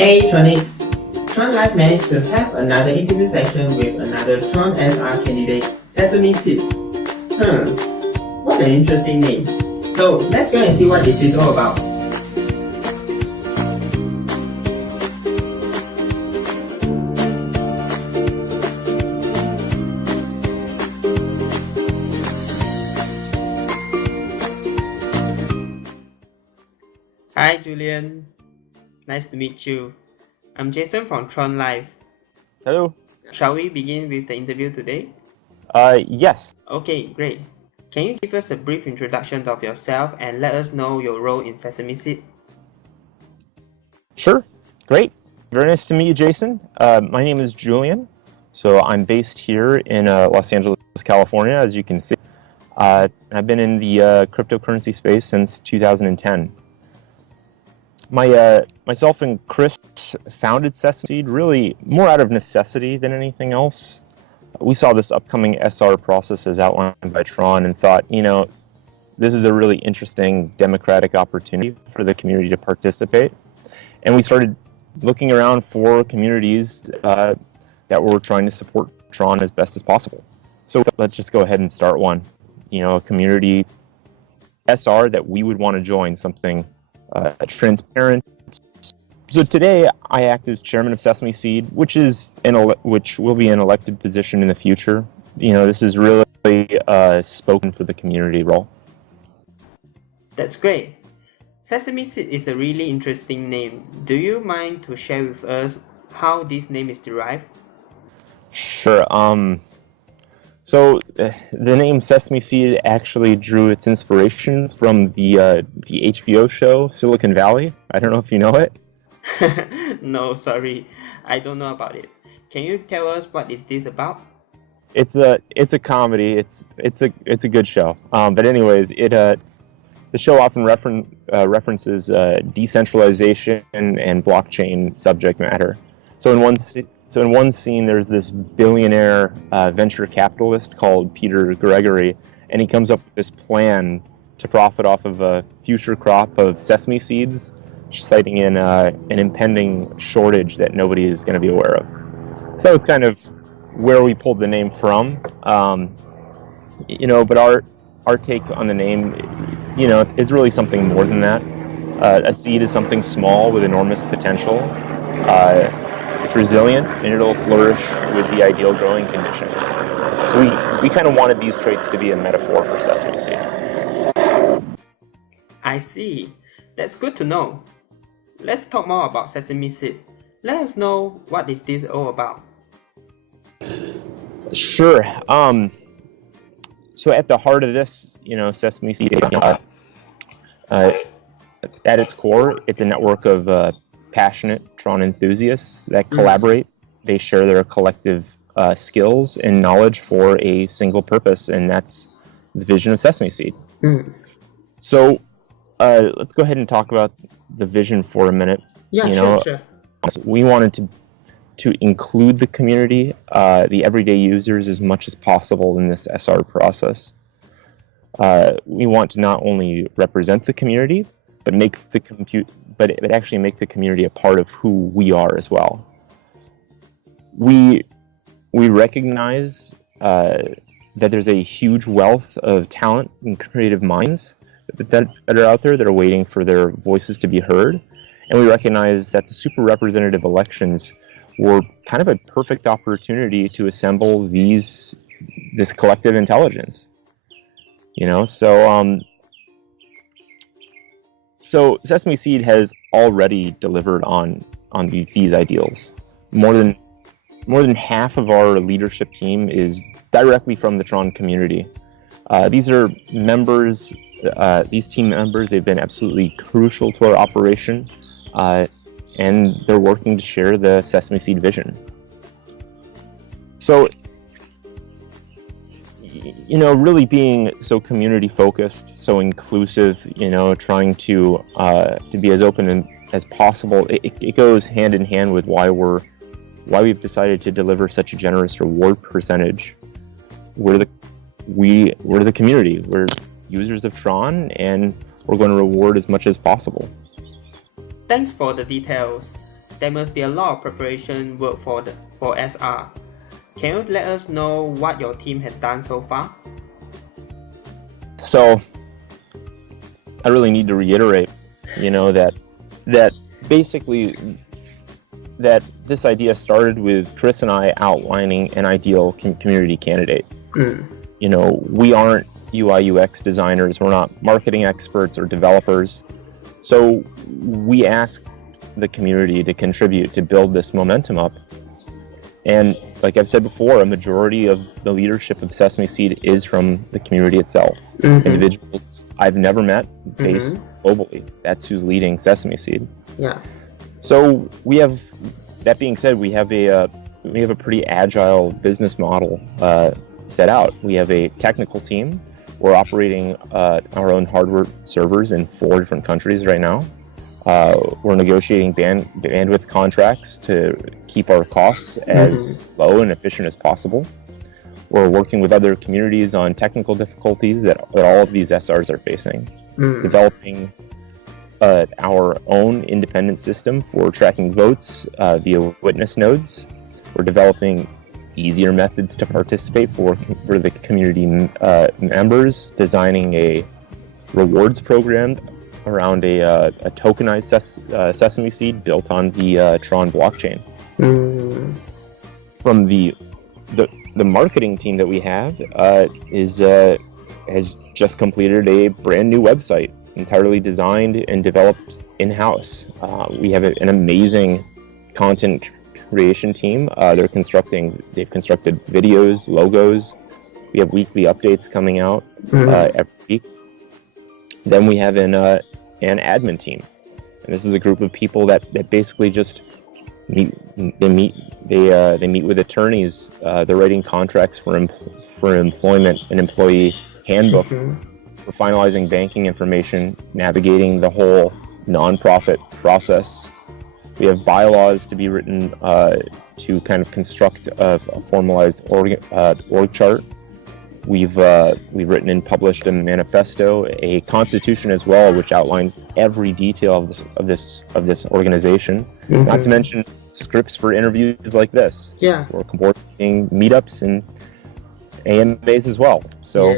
Hey Tronics! TronLive managed to have another interview session with another TRONSR candidate, Sesameseed. What an interesting name. So let's go and see what this is all about. Hi Julian, nice to meet you. I'm Jason from TronLive. Hello. Shall we begin with the interview today? Yes. Okay, great. Can you give us a brief introduction of yourself and let us know your role in Sesameseed? Sure. Great. Very nice to meet you, Jason. My name is Julian. So I'm based here in Los Angeles, California, as you can see. I've been in the cryptocurrency space since 2010. Myself and Chris founded Sesameseed really more out of necessity than anything else. We saw this upcoming SR process as outlined by Tron and thought, this is a really interesting democratic opportunity for the community to participate. And we started looking around for communities that were trying to support Tron as best as possible. So let's just go ahead and start one. A community SR that we would want to join, something transparent. So today I act as chairman of Sesameseed, which will be an elected position in the future. This is really spoken for the community role. That's great. Sesameseed is a really interesting name. Do you mind to share with us how this name is derived? Sure. So the name Sesameseed actually drew its inspiration from the HBO show Silicon Valley. I don't know if you know it. No, sorry, I don't know about it. Can you tell us what is this about? It's a comedy. It's a good show. But anyways, the show often references decentralization and blockchain subject matter. So in one scene, there's this billionaire venture capitalist called Peter Gregory, and he comes up with this plan to profit off of a future crop of sesame seeds, citing in an impending shortage that nobody is going to be aware of. So that was kind of where we pulled the name from. But our take on the name, is really something more than that. A seed is something small with enormous potential. It's resilient, and it'll flourish with the ideal growing conditions. So we kind of wanted these traits to be a metaphor for sesame seed. I see. That's good to know. Let's talk more about Sesameseed. Let us know what is this all about. Sure. So at the heart of this, Sesameseed, at its core, it's a network of passionate Tron enthusiasts that collaborate. They share their collective skills and knowledge for a single purpose, and that's the vision of Sesameseed. So let's go ahead and talk about the vision for a minute. Yeah, sure. We wanted to include the community, the everyday users, as much as possible in this SR process. We want to not only represent the community, but actually make the community a part of who we are as well. We recognize that there's a huge wealth of talent and creative minds that are out there that are waiting for their voices to be heard, and we recognize that the super representative elections were kind of a perfect opportunity to assemble this collective intelligence. So Sesameseed has already delivered on these ideals. More than half of our leadership team is directly from the Tron community. These are members. These team members, they've been absolutely crucial to our operation, and they're working to share the Sesameseed vision. So, really being so community focused, so inclusive, trying to be as open as possible, it goes hand in hand with why we've decided to deliver such a generous reward percentage. We're the community. We're users of Tron, and we're going to reward as much as possible. Thanks for the details. there must be a lot of preparation work for SR. Can you let us know what your team has done so far? So I really need to reiterate, that basically that this idea started with Chris and I outlining an ideal community candidate. We aren't UI UX designers, we're not marketing experts or developers. So we asked the community to contribute to build this momentum up. And like I've said before, a majority of the leadership of Sesameseed is from the community itself. Individuals I've never met based globally. That's who's leading Sesameseed. Yeah. So that being said, we have a pretty agile business model set out. We have a technical team. We're operating our own hardware servers in 4 different countries right now. We're negotiating bandwidth contracts to keep our costs as low and efficient as possible. We're working with other communities on technical difficulties that all of these SRs are facing. Developing our own independent system for tracking votes via witness nodes. We're developing easier methods to participate for the community members, designing a rewards program around a tokenized Sesameseed built on the Tron blockchain. From the marketing team that we have has just completed a brand new website, entirely designed and developed in-house. We have an amazing content creation team. They've constructed videos, logos. We have weekly updates coming out every week. Then we have an admin team, and this is a group of people that basically just meet. They meet with attorneys. They're writing contracts for employment, an employee handbook. We're finalizing banking information, navigating the whole nonprofit process. We have bylaws to be written to kind of construct a formalized org chart. We've written and published a manifesto, a constitution as well, which outlines every detail of this organization. Not to mention scripts for interviews like this. Yeah. We're coordinating meetups and AMAs as well. So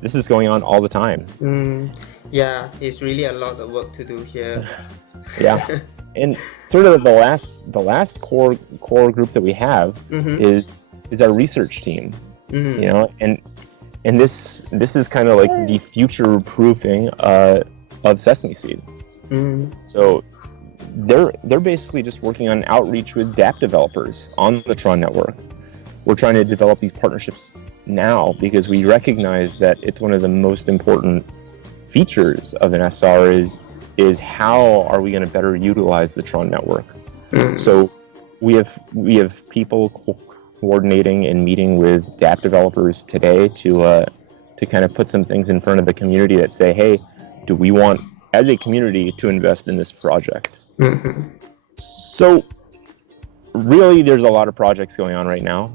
this is going on all the time. Yeah, it's really a lot of work to do here. Yeah. And sort of the last core group that we have is our research team. And this is kind of like the future proofing of Sesameseed. So they're basically just working on outreach with dApp developers on the Tron network. We're trying to develop these partnerships now because we recognize that it's one of the most important features of an SR is how are we going to better utilize the Tron network. So we have people coordinating and meeting with dApp developers today to kind of put some things in front of the community that say, hey, do we want as a community to invest in this project? So really there's a lot of projects going on right now.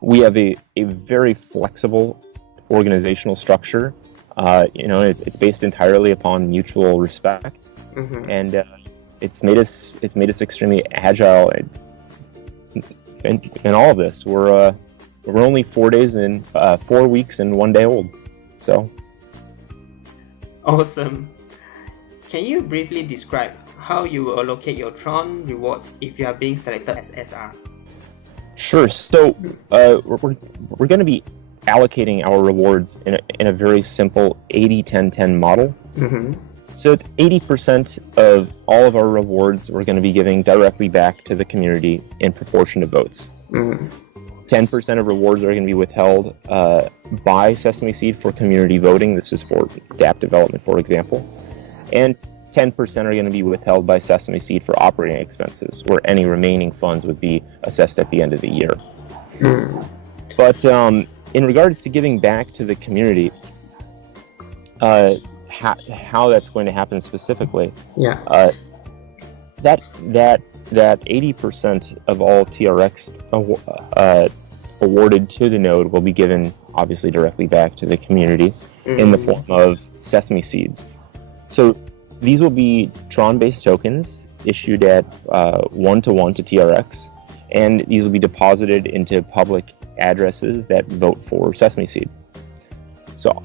We have a very flexible organizational structure. It's based entirely upon mutual respect, and it's made us extremely agile. In all of this, we're only 4 weeks and 1 day old. So awesome. Can you briefly describe how you will allocate your Tron rewards if you are being selected as SR? Sure. So we're going to be allocating our rewards in a very simple 80-10-10 model. So 80% of all of our rewards we're going to be giving directly back to the community in proportion to votes. 10% of rewards are going to be withheld by Sesameseed for community voting. This is for dApp development, for example. And 10% are going to be withheld by Sesameseed for operating expenses, where any remaining funds would be assessed at the end of the year. But in regards to giving back to the community, how that's going to happen specifically, that 80% of all TRX awarded to the node will be given obviously directly back to the community in the form of Sesame seeds. So these will be Tron-based tokens issued at 1-to-1 to TRX, and these will be deposited into public addresses that vote for Sesameseed. So,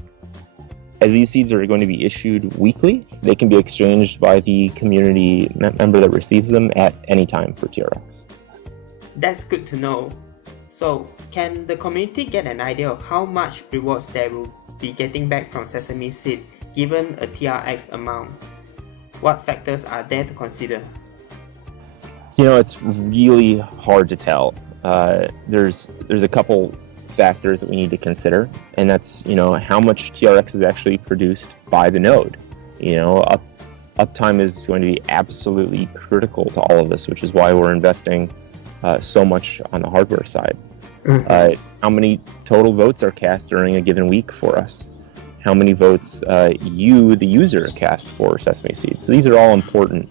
as these seeds are going to be issued weekly, they can be exchanged by the community member that receives them at any time for TRX. That's good to know. So, can the community get an idea of how much rewards they will be getting back from Sesameseed given a TRX amount? What factors are there to consider? It's really hard to tell. There's a couple factors that we need to consider, and that's how much TRX is actually produced by the node. Uptime is going to be absolutely critical to all of this, which is why we're investing so much on the hardware side. How many total votes are cast during a given week for us? How many votes you, the user, cast for Sesameseed? So these are all important,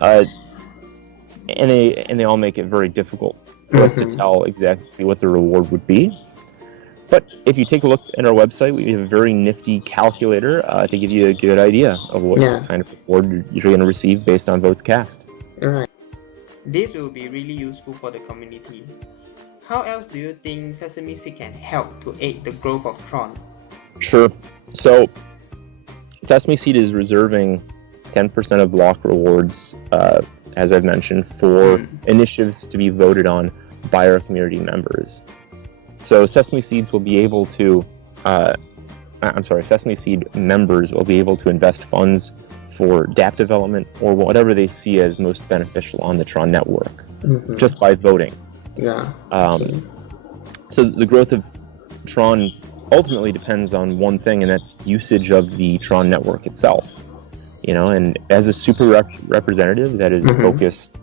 and they all make it very difficult for us to tell exactly what the reward would be. But if you take a look at our website, we have a very nifty calculator to give you a good idea of what kind of reward you're going to receive based on votes cast. Alright. This will be really useful for the community. How else do you think Sesameseed can help to aid the growth of Tron? Sure. So, Sesameseed is reserving 10% of block rewards, as I've mentioned, for initiatives to be voted on by our community members. So Sesameseed will be able to, Sesameseed members will be able to invest funds for dApp development or whatever they see as most beneficial on the Tron network, just by voting. So the growth of Tron ultimately depends on one thing, and that's usage of the Tron network itself. And as a super representative that is focused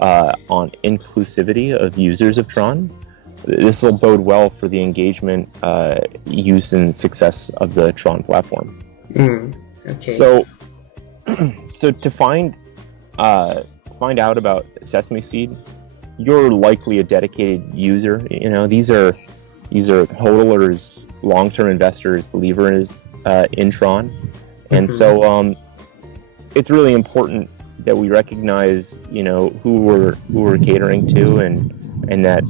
on inclusivity of users of Tron, this will bode well for the engagement, use, and success of the Tron platform. Okay. So to find out about Sesameseed, you're likely a dedicated user. These are hodlers, long-term investors, believers in Tron, and so it's really important that we recognize who we're catering to, and that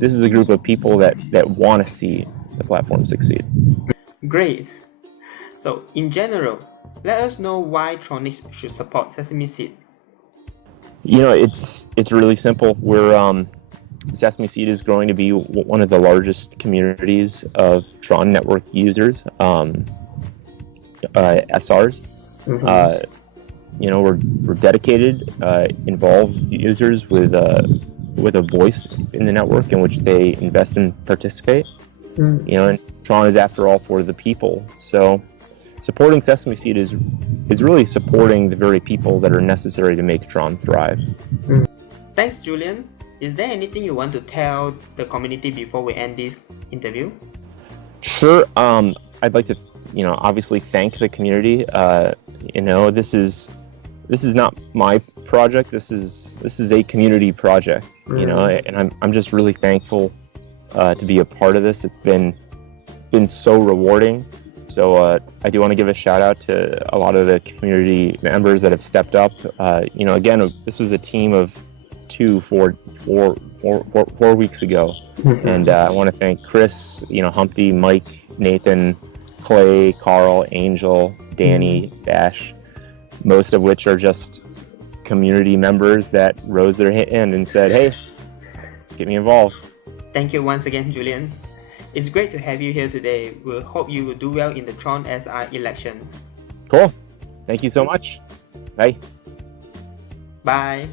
this is a group of people that want to see the platform succeed. Great. So in general, let us know why Tronics should support Sesameseed. It's really simple. Sesameseed is growing to be one of the largest communities of Tron network users, SRs. We're dedicated, involved users with a voice in the network in which they invest and participate. And Tron is, after all, for the people. So supporting Sesameseed is really supporting the very people that are necessary to make Tron thrive. Thanks, Julian. Is there anything you want to tell the community before we end this interview? Sure. I'd like to, obviously thank the community. This is not my project. This is a community project. And I'm just really thankful to be a part of this. It's been so rewarding. So I do want to give a shout out to a lot of the community members that have stepped up. Again, this was a team of 4 weeks ago, and I want to thank Chris, Humpty, Mike, Nathan, Clay, Carl, Angel, Danny, Stash, most of which are just community members that rose their hand and said, "Hey, get me involved." Thank you once again, Julian. It's great to have you here today. We'll hope you will do well in the TronSR election. Cool. Thank you so much. Bye. Bye.